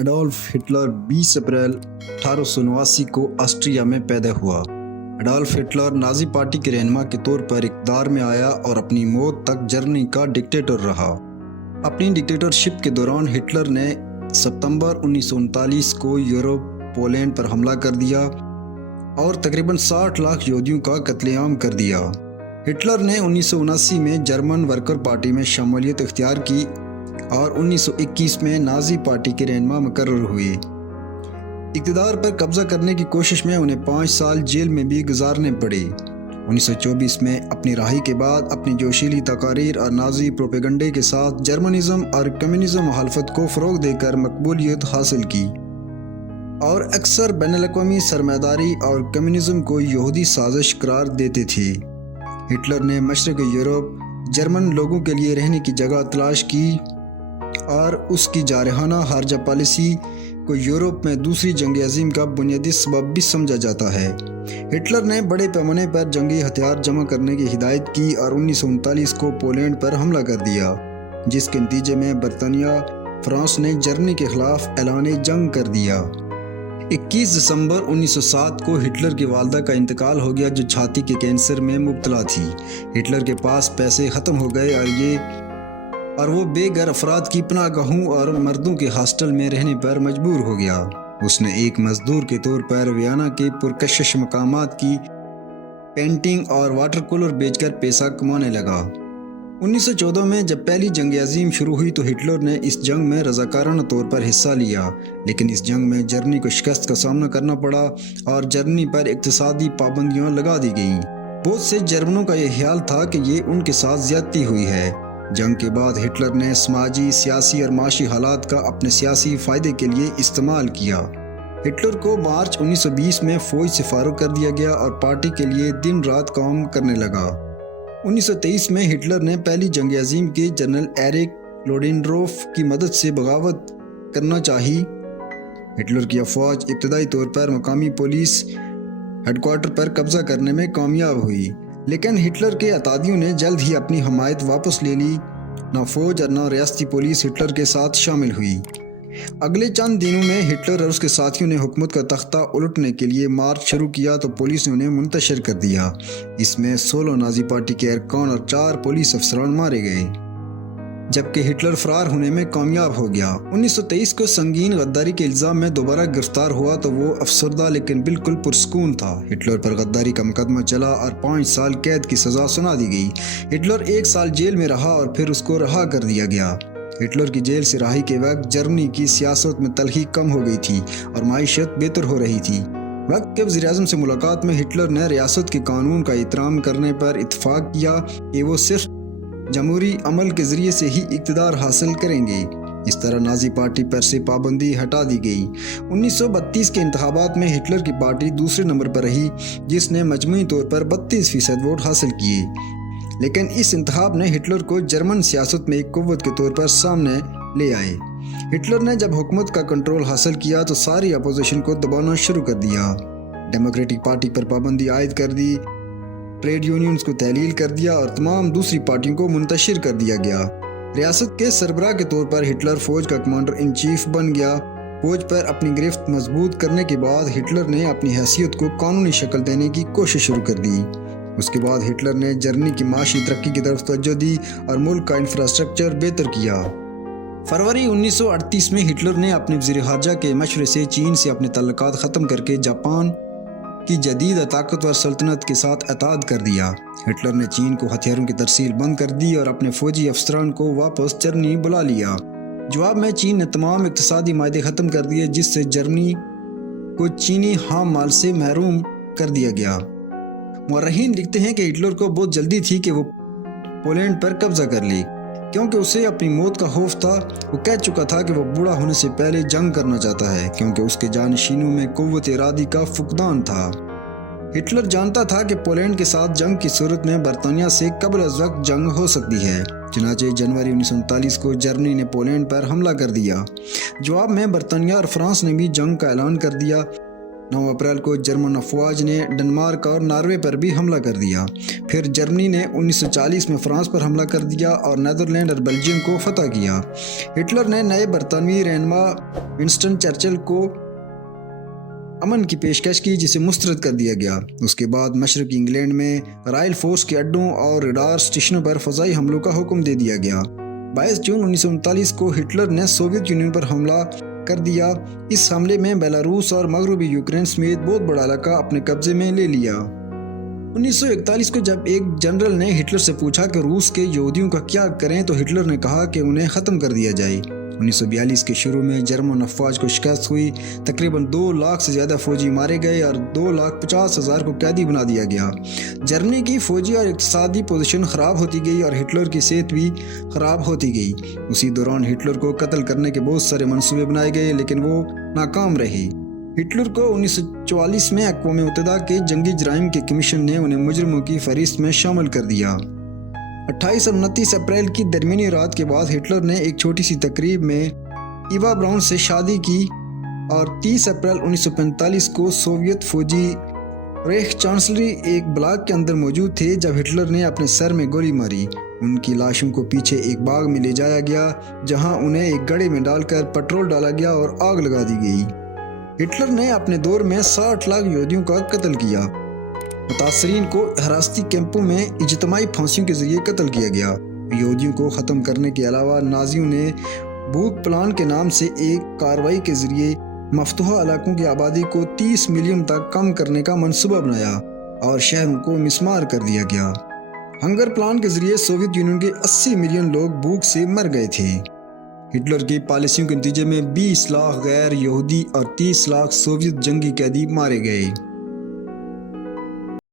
Adolf Hitler 20 अप्रैल 1879 को Austria में पैदा हुआ। एडोल्फ हिटलर नाजी पार्टी के रहनुमा के तौर पर इक़्तिदार में आया और अपनी मौत तक जर्मनी का डिक्टेटर रहा। अपनी डिक्टेटरशिप के दौरान हिटलर ने सितंबर 1939 को यूरोप पोलैंड पर हमला कर दिया और तकरीबन 60 लाख यहूदियों का कत्लेआम कर दिया। हिटलर ने 1979 में जर्मन वर्कर पार्टी में शमूलियत इख्तियार की और 1921 में नाजी पार्टी के रहनुमा मुकर्रर हुए। इक़्तिदार पर कब्जा करने की कोशिश में उन्हें 5 साल जेल में भी गुजारने पड़े। 1924 में अपनी रहाई के बाद अपनी जोशीली तकारीर और नाजी प्रोपेगंडे के साथ जर्मनिज़म और कम्युनिज़म मुखालफत को फ़रोग़ देकर मकबूलियत हासिल की और अक्सर बैनुल-अक़वामी सरमायादारी और कम्युनिज़म को यहूदी साजिश करार देते थे। हिटलर ने मशरक़ी यूरोप जर्मन लोगों के लिए रहने की जगह तलाश की और उसकी जारहाना हारजा पॉलिसी को यूरोप में दूसरी जंग अज़ीम का बुनियादी सबब भी समझा जाता है। हिटलर ने बड़े पैमाने पर जंगी हथियार जमा करने की हिदायत की और 1939 को पोलैंड पर हमला कर दिया, जिसके नतीजे में बरतानिया फ्रांस ने जर्मनी के खिलाफ ऐलान जंग कर दिया। 21 दिसंबर 1907 को हिटलर की वालदा का इंतकाल हो गया, जो छाती के कैंसर में मुब्तला थी। हिटलर के पास पैसे ख़त्म हो गए और वो बेघर अफराद की पनाहगाहों और मर्दों के हॉस्टल में रहने पर मजबूर हो गया। उसने एक मजदूर के तौर पर वियना के पुरकशिश मकामात की पेंटिंग और वाटर कूलर बेचकर पैसा कमाने लगा। 1914 में जब पहली जंग अज़ीम शुरू हुई तो हिटलर ने इस जंग में रज़ाकाराना तौर पर हिस्सा लिया, लेकिन इस जंग में जर्मनी को शिकस्त का सामना करना पड़ा और जर्मनी पर इक़्तिसादी पाबंदियां लगा दी गईं। बहुत से जर्मनों का यह ख्याल था कि ये उनके साथ ज़्यादती हुई है। जंग के बाद हिटलर ने समाजी, सियासी और माशी हालात का अपने सियासी फ़ायदे के लिए इस्तेमाल किया। हिटलर को मार्च 1920 में फ़ौज से फ़ारुग कर दिया गया और पार्टी के लिए दिन रात काम करने लगा। 1923 में हिटलर ने पहली जंग अज़ीम के जनरल एरिक लोडेनड्रोफ की मदद से बगावत करना चाही। हिटलर की अफवाज इब्तदाई तौर पर मकामी पुलिस हेडक्वार्टर पर कब्जा करने में कामयाब हुई, लेकिन हिटलर के अतादियों ने जल्द ही अपनी हमायत वापस ले ली। न फौज और न रियासती पुलिस हिटलर के साथ शामिल हुई। अगले चंद दिनों में हिटलर और उसके साथियों ने हुकूमत का तख्ता उलटने के लिए मार्च शुरू किया तो पुलिस ने उन्हें मुंतशिर कर दिया। इसमें 16 नाजी पार्टी के अरकान और 4 पुलिस अफसरान मारे गए, जबकि हिटलर फरार होने में कामयाब हो गया। 1923 को संगीन गद्दारी के इल्ज़ाम में दोबारा गिरफ्तार हुआ तो वो अफसरदा लेकिन बिल्कुल पुरसकून था। हिटलर पर गद्दारी का मुकदमा चला और 5 साल कैद की सज़ा सुना दी गई। हिटलर 1 साल जेल में रहा और फिर उसको रहा कर दिया गया। हिटलर की जेल से रहाई के वक्त जर्मनी की सियासत में तलखी कम हो गई थी और माईशत बेहतर हो रही थी। वक्त के वज़ीर-ए-आज़म से मुलाकात में हिटलर ने रियासत के कानून का एहतराम करने पर इत्तफाक किया कि वो सिर्फ जमहूरी अमल के ज़रिए से ही इक़्तिदार हासिल करेंगे। इस तरह नाजी पार्टी पर से पाबंदी हटा दी गई। 1932 के इंतखाबात में हिटलर की पार्टी दूसरे नंबर पर रही, जिसने मजमूई तौर पर 32% वोट हासिल किए, लेकिन इस इंतखाब ने हिटलर को जर्मन सियासत में एक कुव्वत के तौर पर सामने ले आए। हिटलर ने जब हुकूमत का कंट्रोल हासिल किया तो सारी अपोजिशन को दबाना शुरू कर दिया। डेमोक्रेटिक पार्टी पर पाबंदी आयद कर दी, ट्रेड यूनियंस को तहलील कर दिया और तमाम दूसरी पार्टियों को मुंतशिर कर दिया गया। रियासत के सरबराह के तौर पर हिटलर फौज का कमांडर इन चीफ बन गया। फौज पर अपनी गिरफ्त मजबूत करने के बाद हिटलर ने अपनी हैसियत को कानूनी शक्ल देने की कोशिश शुरू कर दी। उसके बाद हिटलर ने जर्मनी की माशी तरक्की की तरफ तवज्जो दी और मुल्क का इंफ्रास्ट्रक्चर बेहतर किया। फरवरी 1938 में हिटलर ने अपने वज़ीर ख़ारजा के मशवरे से चीन से अपने ताल्लुकात ख़त्म करके जापान की जदीद और ताकतवर सल्तनत के साथ अताद कर दिया। हिटलर ने चीन को हथियारों की तरसील बंद कर दी और अपने फौजी अफसरान को वापस जर्मनी बुला लिया। जवाब में चीन ने तमाम इक़्तिसादी मायदे ख़त्म कर दिए, जिससे जर्मनी को चीनी हाम माल से महरूम कर दिया गया। मुअर्रिखीन लिखते हैं कि हिटलर को बहुत जल्दी थी कि वो पोलैंड पर कब्जा कर ले, क्योंकि उसे अपनी मौत का खौफ था। वो कह चुका था कि वो बूढ़ा होने से पहले जंग करना चाहता है, क्योंकि उसके जानशीनों में कुव्वत इरादी का फुकदान था। हिटलर जानता था कि पोलैंड के साथ जंग की सूरत में बरतानिया से कब्ल अज़ वक्त जंग हो सकती है। चुनांचे जनवरी 1939 को जर्मनी ने पोलैंड पर हमला कर दिया। जवाब में बरतानिया और फ्रांस ने भी जंग का ऐलान कर दिया। 9 अप्रैल को जर्मन अफवाज ने डेनमार्क और नॉर्वे पर भी हमला कर दिया। फिर जर्मनी ने 1940 में फ्रांस पर हमला कर दिया और नीदरलैंड और बेल्जियम को फतह किया। हिटलर ने नए बरतानवी रहनुमा विंस्टन चर्चिल को अमन की पेशकश की, जिसे मुस्तरद कर दिया गया। उसके बाद मशरक़ी इंग्लैंड में रॉयल फोर्स के अड्डों और रडार स्टेशनों पर फ़ज़ाई हमलों का हुक्म दे दिया गया। 22 जून 1939 को हिटलर ने सोवियत यूनियन पर हमला कर दिया। इस हमले में बेलारूस और मगरबी यूक्रेन समेत बहुत बड़ा इलाका अपने कब्जे में ले लिया। 1941 को जब एक जनरल ने हिटलर से पूछा कि रूस के यहूदियों का क्या करें, तो हिटलर ने कहा कि उन्हें ख़त्म कर दिया जाए। 1942 के शुरू में जर्मन अफवाज को शिकस्त हुई। तकरीबन 2 लाख से ज़्यादा फौजी मारे गए और 2,50,000 को कैदी बना दिया गया। जर्मनी की फौजी और इक़्तिसादी पोजीशन ख़राब होती गई और हिटलर की सेहत भी ख़राब होती गई। उसी दौरान हिटलर को कत्ल करने के बहुत सारे मंसूबे बनाए गए, लेकिन वो नाकाम रहे। हिटलर को 1944 में अक़वाम मुत्तहिदा के जंगी जराइम के कमीशन ने उन्हें मुजरिमों की फहरिस्त में शामिल कर दिया। 28 और 29 अप्रैल की दरमियानी रात के बाद हिटलर ने एक छोटी सी तकरीब में ईवा ब्राउन से शादी की और 30 अप्रैल 1945 को सोवियत फौजी रेख चांसलरी एक ब्लॉक के अंदर मौजूद थे जब हिटलर ने अपने सर में गोली मारी। उनकी लाशों को पीछे एक बाग में ले जाया गया, जहां उन्हें एक गड्ढे में डालकर पेट्रोल डाला गया और आग लगा दी गई। हिटलर ने अपने दौर में 60 लाख यहूदियों का कत्ल किया। मुतासरीन को हिरासती कैंपों में इज्तिमाई फांसियों के जरिए कत्ल किया गया। यहूदियों को ख़त्म करने के अलावा नाजियों ने बूक प्लान के नाम से एक कार्रवाई के जरिए मफ्तूहा इलाकों की आबादी को 30 मिलियन तक कम करने का मंसूबा बनाया और शहरों को मिस्मार कर दिया गया। हंगर प्लान के जरिए सोवियत यूनियन के 80 मिलियन लोग भूख से मर गए थे। हिटलर की पॉलिसियों के नतीजे में 20 लाख गैर यहूदी और 30 लाख सोवियत जंगी कैदी मारे गए।